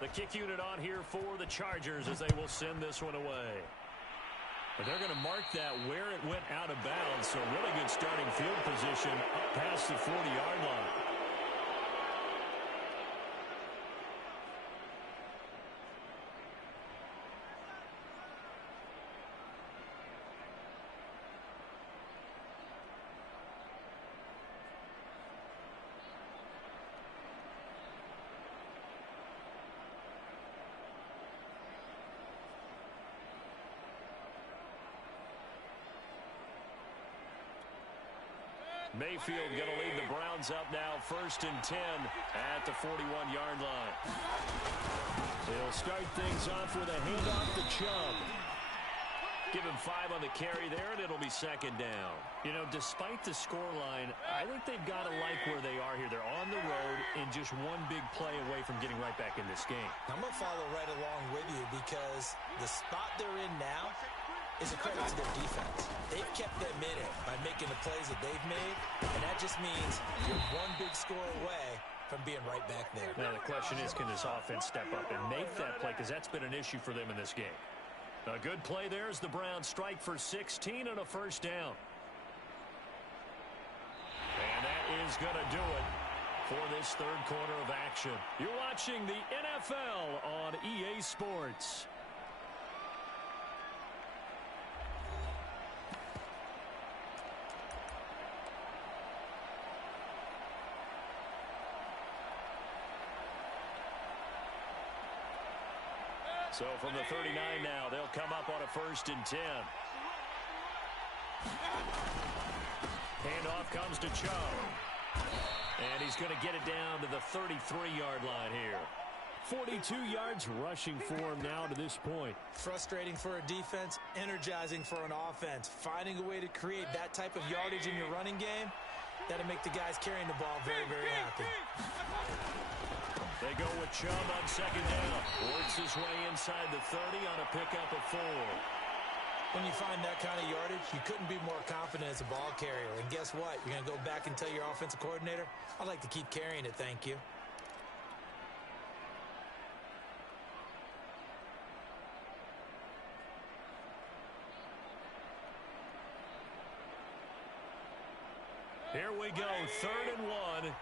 The kick unit on here for the Chargers as they will send this one away. But they're going to mark that where it went out of bounds, so really good starting field position up past the 40-yard line. Mayfield going to lead the Browns up now, 1st and 10 at the 41-yard line. They'll start things off with a handoff to Chubb. Give him 5 on the carry there, and it'll be 2nd down. You know, despite the scoreline, I think they've got to like where they are here. They're on the road and just one big play away from getting right back in this game. I'm going to follow right along with you because the spot they're in now is a credit to their defense. They've kept them in it by making the plays that they've made, and that just means you're one big score away from being right back there. Now the question is, can this offense step up and make that play, because that's been an issue for them in this game. A good play there as the Browns strike for 16 and a 1st down. And that is going to do it for this 3rd quarter of action. You're watching the NFL on EA Sports. So from the 39 now, they'll come up on a 1st and 10. Handoff comes to Chubb. And he's going to get it down to the 33-yard line here. 42 yards rushing for him now to this point. Frustrating for a defense, energizing for an offense. Finding a way to create that type of yardage in your running game, that'll make the guys carrying the ball very, very happy. They go with Chubb on 2nd down. Works his way inside the 30 on a pickup of 4. When you find that kind of yardage, you couldn't be more confident as a ball carrier. And guess what? You're going to go back and tell your offensive coordinator, I'd like to keep carrying it, thank you. Here we go, 3rd and 1.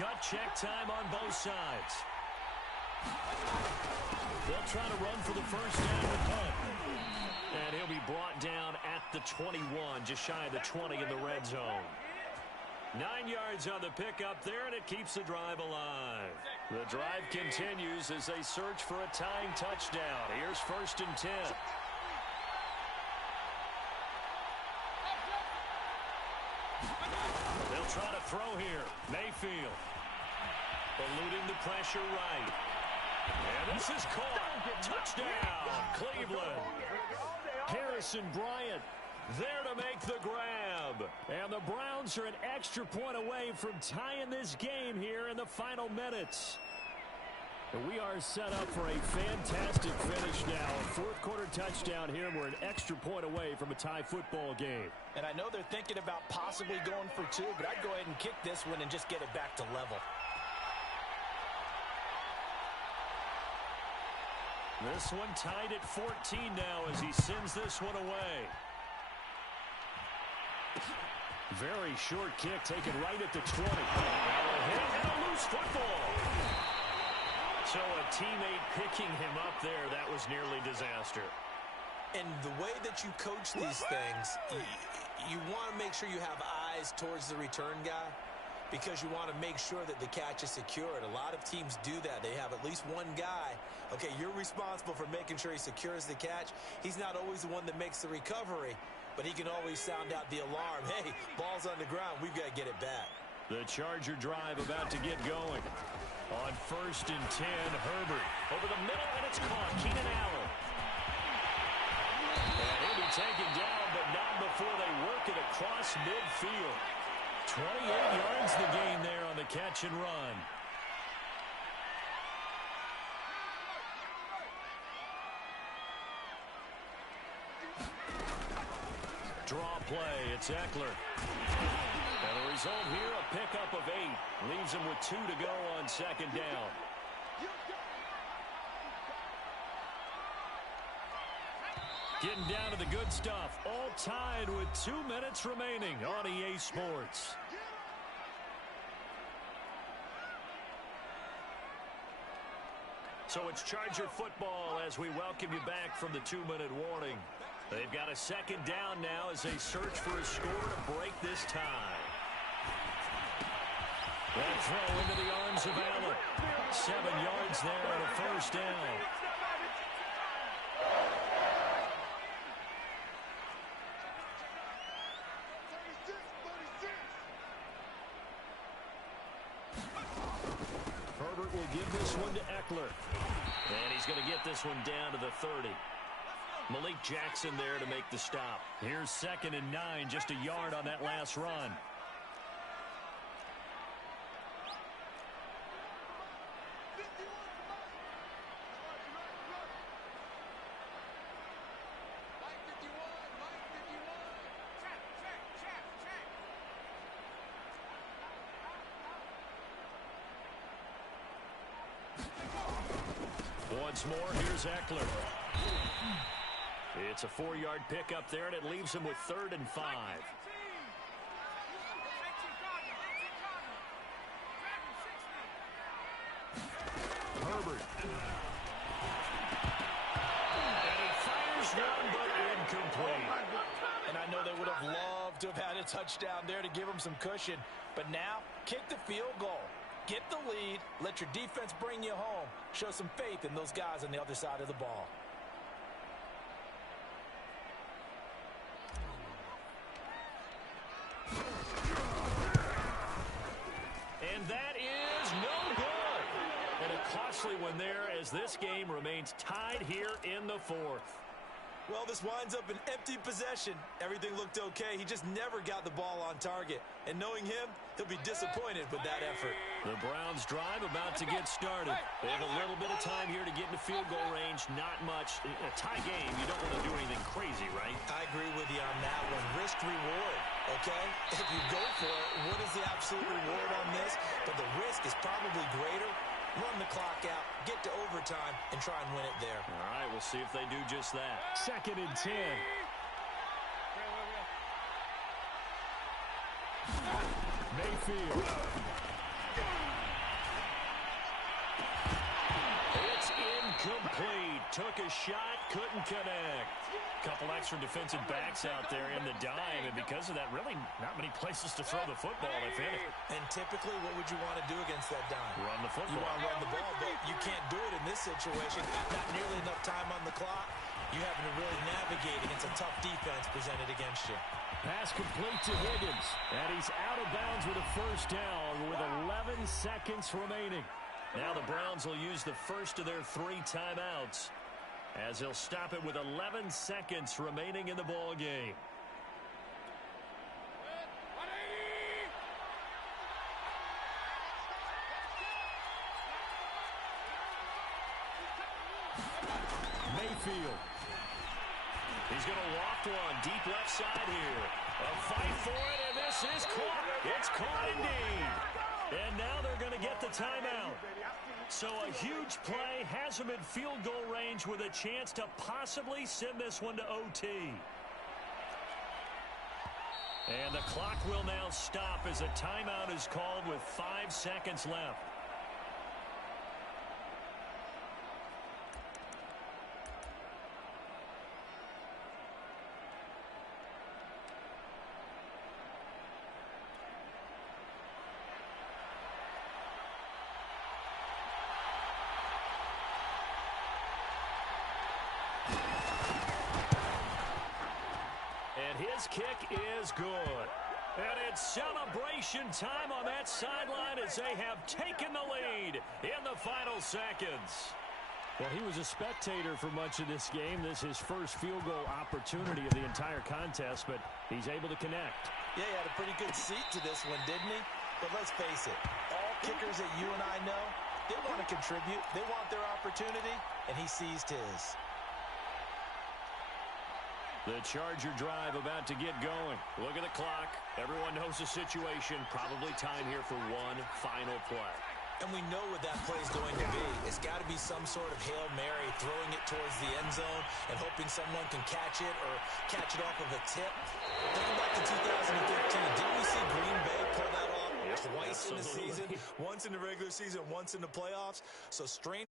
Gut check time on both sides. They'll try to run for the 1st down with punt. And he'll be brought down at the 21, just shy of the 20 in the red zone. 9 yards on the pickup there, and it keeps the drive alive. The drive continues as they search for a tying touchdown. Here's 1st and 10. They'll try to throw here. Mayfield eluding the pressure right. And this is caught. Touchdown, Cleveland. Harrison Bryant there to make the grab. And the Browns are an extra point away from tying this game here in the final minutes. We are set up for a fantastic finish now. A 4th quarter touchdown here. We're an extra point away from a tie football game. And I know they're thinking about possibly going for 2, but I'd go ahead and kick this one and just get it back to level. This one tied at 14 now as he sends this one away. Very short kick taken right at the 20. And a loose football. So a teammate picking him up there, that was nearly disaster. And the way that you coach these things, you want to make sure you have eyes towards the return guy because you want to make sure that the catch is secured. A lot of teams do that. They have at least one guy. Okay, you're responsible for making sure he secures the catch. He's not always the one that makes the recovery, but he can always sound out the alarm. Hey, ball's on the ground. We've got to get it back. The Charger drive about to get going. On 1st and 10, Herbert over the middle, and it's caught. Keenan Allen. And he'll be taken down, but not before they work it across midfield. 28 yards the gain there on the catch and run. Draw play, it's Eckler. And the result here, a pickup of 8. Leaves him with 2 to go on 2nd down. Getting down to the good stuff. All tied with 2 minutes remaining on EA Sports. So it's Charger football as we welcome you back from the 2-minute warning. They've got a second down now as they search for a score to break this tie. That throw into the arms of Allen. 7 yards there and a first down. Herbert will give this one to Eckler. And he's going to get this one down to the 30. Malik Jackson there to make the stop. Here's 2nd and 9, just a yard on that last run. Once more, here's Eckler. It's a 4-yard pickup there, and it leaves him with 3rd and 5. Herbert. And he fires one, but incomplete. And I know they would have loved to have had a touchdown there to give them some cushion. But now, kick the field goal. Get the lead. Let your defense bring you home. Show some faith in those guys on the other side of the ball. And that is no good. And a costly one there as this game remains tied here in the 4th. Well, this winds up an empty possession. Everything looked okay. He just never got the ball on target. And knowing him, he'll be disappointed with that effort. The Browns drive about to get started. They have a little bit of time here to get into field goal range. Not much. A tie game, you don't want to do anything crazy, right? I agree with you on that one. Risk reward, okay? If you go for it, what is the absolute reward on this? But the risk is probably greater. Run the clock out, get to overtime, and try and win it there. All right, we'll see if they do just that. 2nd and 10. Mayfield. It's incomplete. Took a shot, couldn't connect. Couple extra defensive backs out there in the dime, and because of that, really not many places to throw the football, if any. And typically, what would you want to do against that dime? Run the football. You want to run the ball, but you can't do it in this situation. Not nearly enough time on the clock. You having to really navigate against a tough defense presented against you. Pass complete to Higgins, and he's out of bounds with a first down with 11 seconds remaining. Now the Browns will use the first of their 3 timeouts, as they'll stop it with 11 seconds remaining in the ball game. Mayfield. He's going to loft one deep left side here. A fight for it, and this is caught. It's caught indeed. And now they're going to get the timeout. So a huge play has him in field goal range with a chance to possibly send this one to OT. And the clock will now stop as a timeout is called with 5 seconds left. His kick is good. And it's celebration time on that sideline as they have taken the lead in the final seconds. Well, he was a spectator for much of this game. This is his first field goal opportunity of the entire contest, but he's able to connect. Yeah, he had a pretty good seat to this one, didn't he? But let's face it, all kickers that you and I know, they want to contribute. They want their opportunity, and he seized his. The Charger drive about to get going. Look at the clock. Everyone knows the situation. Probably time here for one final play. And we know what that play is going to be. It's got to be some sort of Hail Mary, throwing it towards the end zone and hoping someone can catch it or catch it off of a tip. Thinking back to 2015, didn't we see Green Bay pull that off twice in the season? Once in the regular season, once in the playoffs. So strange.